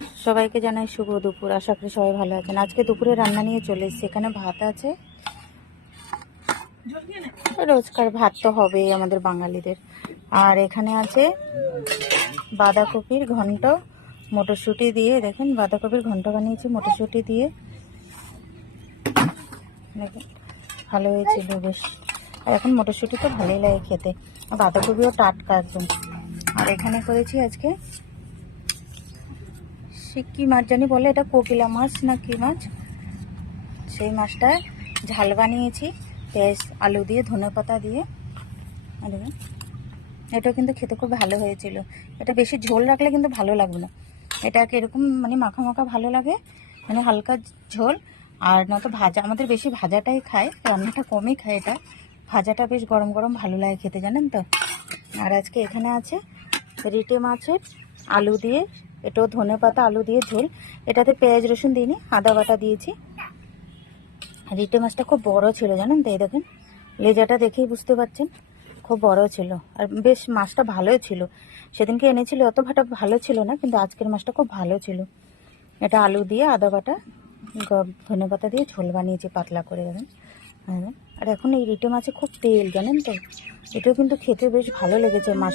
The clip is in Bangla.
সবাইকে জানাই শুভ দুপুর। আশা করি সবাই ভালো আছেন। আজকে দুপুরে রান্না নিয়ে চলে এসেছি। এখানে ভাত আছে, রোজকার ভাত তো হবেই আমাদের বাঙালিদের। আর এখানে আছে বাঁধাকপির ঘন্ট, মটরশুঁটি দিয়ে, দেখেন বাঁধাকপির ঘন্ট বানিয়েছি মটরশুঁটি দিয়ে। দেখেন ভালো হয়েছিল বেশ। আর এখন মটরশুঁটি তো ভালোই লাগে খেতে, আর বাঁধাকপিও টাটকা একদম। আর এখানে করেছি আজকে সে কী মাছ জানি বলে, এটা কোকিলা মাছ না কি মাছ, সেই মাছটা ঝাল বানিয়েছি পেঁয়াজ আলু দিয়ে ধনেপাতা দিয়ে। আর দেখুন এটাও কিন্তু খেতে খুব ভালো হয়েছিল। এটা বেশি ঝোল রাখলে কিন্তু ভালো লাগবে না, এটাকে এরকম মানে মাখা মাখা ভালো লাগে, মানে হালকা ঝোল। আর নয়তো ভাজা, আমাদের বেশি ভাজাটাই খায়, রান্নাটা কমই খায়, এটা ভাজাটা বেশ গরম গরম ভালো লাগে খেতে, জানেন তো। আর আজকে এখানে আছে রিটে মাছের আলু দিয়ে, এটাও ধনেপাতা আলু দিয়ে ঝোল। এটাতে পেঁয়াজ রসুন দিইনি, আদা বাটা দিয়েছি। রিটে মাছটা খুব বড় ছিল জানেন তো, এই দেখেন লেজাটা দেখেই বুঝতে পারছেন খুব বড় ছিল। আর বেশ মাছটা ভালোই ছিল, সেদিনকে এনেছিল অত ভালো ছিল না, কিন্তু আজকের মাছটা খুব ভালো ছিল। এটা আলু দিয়ে আদা বাটা ধনেপাতা দিয়ে ঝোল বানিয়েছি পাতলা করে, দেখেন। আর এখন এই রিটে মাছে খুব তেল জানেন তো, এটাও কিন্তু খেতে বেশ ভালো লেগেছে মাছ।